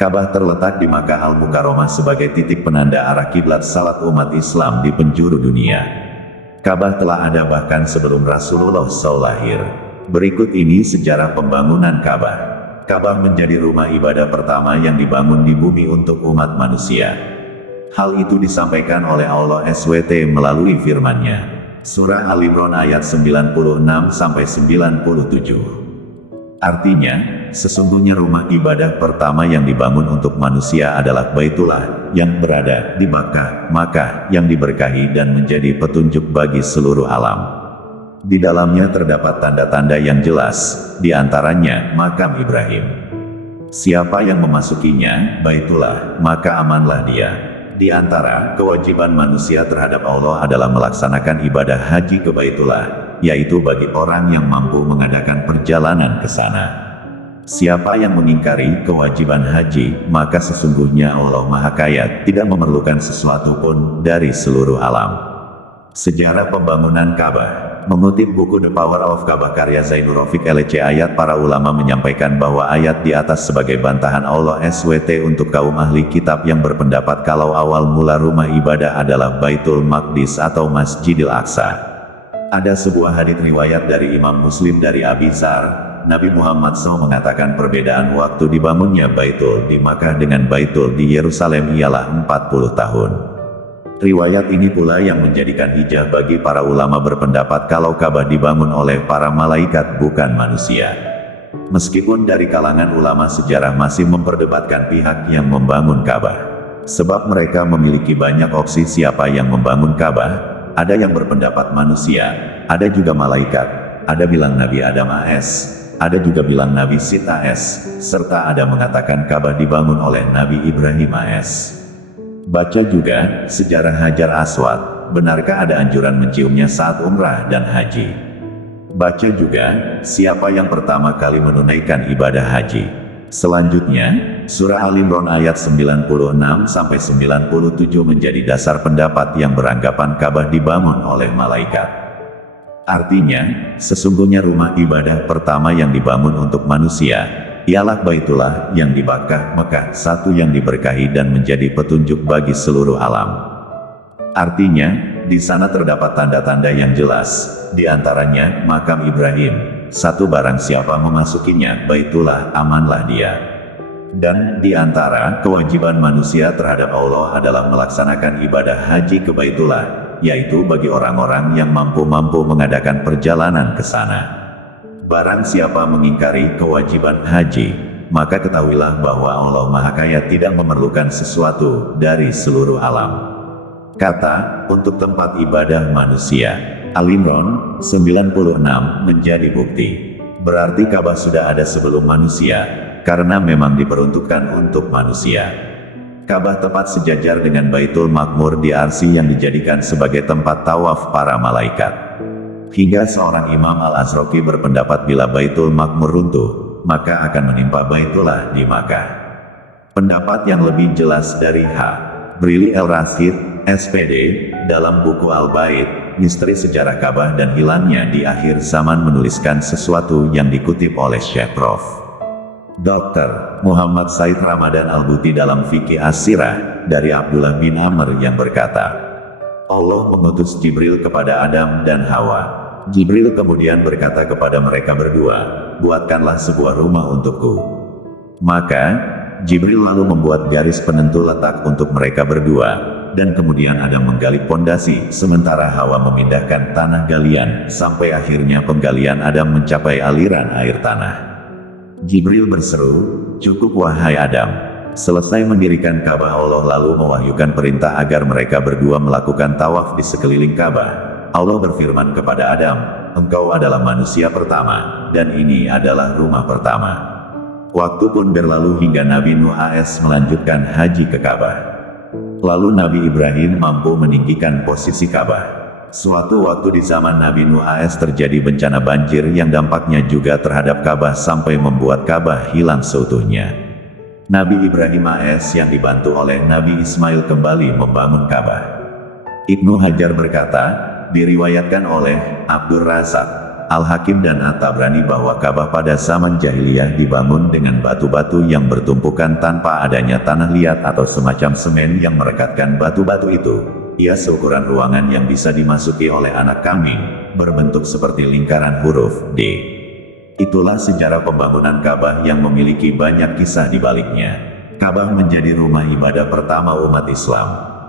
Ka'bah terletak di Makkah Al-Mukarramah sebagai titik penanda arah kiblat salat umat Islam di penjuru dunia. Ka'bah telah ada bahkan sebelum Rasulullah SAW lahir. Berikut ini sejarah pembangunan Ka'bah. Ka'bah menjadi rumah ibadah pertama yang dibangun di bumi untuk umat manusia. Hal itu disampaikan oleh Allah SWT melalui firman-Nya. Surah Al-Imran ayat 96-97. Artinya, sesungguhnya rumah ibadah pertama yang dibangun untuk manusia adalah Baitullah, yang berada di Makkah yang diberkahi dan menjadi petunjuk bagi seluruh alam. Di dalamnya terdapat tanda-tanda yang jelas, di antaranya makam Ibrahim. Siapa yang memasukinya, Baitullah, maka amanlah dia. Di antara kewajiban manusia terhadap Allah adalah melaksanakan ibadah haji ke Baitullah, yaitu bagi orang yang mampu mengadakan perjalanan ke sana. Siapa yang mengingkari kewajiban haji, maka sesungguhnya Allah Maha Kaya, tidak memerlukan sesuatu pun dari seluruh alam. Sejarah pembangunan Ka'bah. Mengutip buku The Power of Ka'bah karya Zainur Rafiq LC, ayat para ulama menyampaikan bahwa ayat di atas sebagai bantahan Allah SWT untuk kaum ahli kitab yang berpendapat kalau awal mula rumah ibadah adalah Baitul Maqdis atau Masjidil Aqsa. Ada sebuah hadits riwayat dari Imam Muslim dari Abi Dzar, Nabi Muhammad SAW mengatakan perbedaan waktu dibangunnya Baitul di Makkah dengan Baitul di Yerusalem ialah 40 tahun. Riwayat ini pula yang menjadikan hujah bagi para ulama berpendapat kalau Ka'bah dibangun oleh para malaikat bukan manusia. Meskipun dari kalangan ulama sejarah masih memperdebatkan pihak yang membangun Ka'bah. Sebab mereka memiliki banyak opsi siapa yang membangun Ka'bah. Ada yang berpendapat manusia, ada juga malaikat, ada bilang Nabi Adam AS, ada juga bilang Nabi Sit AS, serta ada mengatakan Ka'bah dibangun oleh Nabi Ibrahim AS. Baca juga sejarah Hajar Aswad, benarkah ada anjuran menciumnya saat umrah dan haji? Baca juga siapa yang pertama kali menunaikan ibadah haji. Selanjutnya, surah Al-Imran ayat 96-97 menjadi dasar pendapat yang beranggapan Ka'bah dibangun oleh malaikat. Artinya, sesungguhnya rumah ibadah pertama yang dibangun untuk manusia ialah Baitullah yang di Makkah, satu yang diberkahi dan menjadi petunjuk bagi seluruh alam. Artinya, di sana terdapat tanda-tanda yang jelas, di antaranya makam Ibrahim, satu barang siapa memasukinya Baitullah amanlah dia. Dan di antara kewajiban manusia terhadap Allah adalah melaksanakan ibadah haji ke Baitullah, yaitu bagi orang-orang yang mampu mengadakan perjalanan ke sana. Barang siapa mengingkari kewajiban haji, maka ketahuilah bahwa Allah Maha Kaya tidak memerlukan sesuatu dari seluruh alam. Kata, untuk tempat ibadah manusia. Al-Imran 96 menjadi bukti. Berarti Ka'bah sudah ada sebelum manusia, karena memang diperuntukkan untuk manusia. Ka'bah tepat sejajar dengan Baitul Ma'mur di Arsy yang dijadikan sebagai tempat tawaf para malaikat. Hingga seorang Imam Al-Azraqi berpendapat bila Baitul Ma'mur runtuh, maka akan menimpa Baitullah di Makkah. Pendapat yang lebih jelas dari H. Brili El-Rasyid, SPD, dalam buku Al-Bait, Misteri Sejarah Ka'bah dan Hilangnya di Akhir Zaman menuliskan sesuatu yang dikutip oleh Syekh Prof. Dr. Muhammad Said Ramadan Al-Buti dalam Fiqih As-Sirah, dari Abdullah bin Amr yang berkata, Allah mengutus Jibril kepada Adam dan Hawa. Jibril kemudian berkata kepada mereka berdua, buatkanlah sebuah rumah untukku. Maka, Jibril lalu membuat garis penentu letak untuk mereka berdua, dan kemudian Adam menggali pondasi, sementara Hawa memindahkan tanah galian, sampai akhirnya penggalian Adam mencapai aliran air tanah. Jibril berseru, cukup wahai Adam. Selesai mendirikan Ka'bah, Allah lalu mewahyukan perintah agar mereka berdua melakukan tawaf di sekeliling Ka'bah. Allah berfirman kepada Adam, engkau adalah manusia pertama, dan ini adalah rumah pertama. Waktu pun berlalu hingga Nabi Nuh AS melanjutkan haji ke Ka'bah. Lalu Nabi Ibrahim mampu meninggikan posisi Ka'bah. Suatu waktu di zaman Nabi Nuh AS terjadi bencana banjir yang dampaknya juga terhadap Ka'bah sampai membuat Ka'bah hilang seutuhnya. Nabi Ibrahim AS yang dibantu oleh Nabi Ismail kembali membangun Ka'bah. Ibnu Hajar berkata, diriwayatkan oleh Abdur Razak, Al-Hakim dan At-Tabrani bahwa Ka'bah pada zaman jahiliyah dibangun dengan batu-batu yang bertumpukan tanpa adanya tanah liat atau semacam semen yang merekatkan batu-batu itu. Ia seukuran ruangan yang bisa dimasuki oleh anak kambing, berbentuk seperti lingkaran huruf D. Itulah sejarah pembangunan Ka'bah yang memiliki banyak kisah di baliknya. Ka'bah menjadi rumah ibadah pertama umat Islam.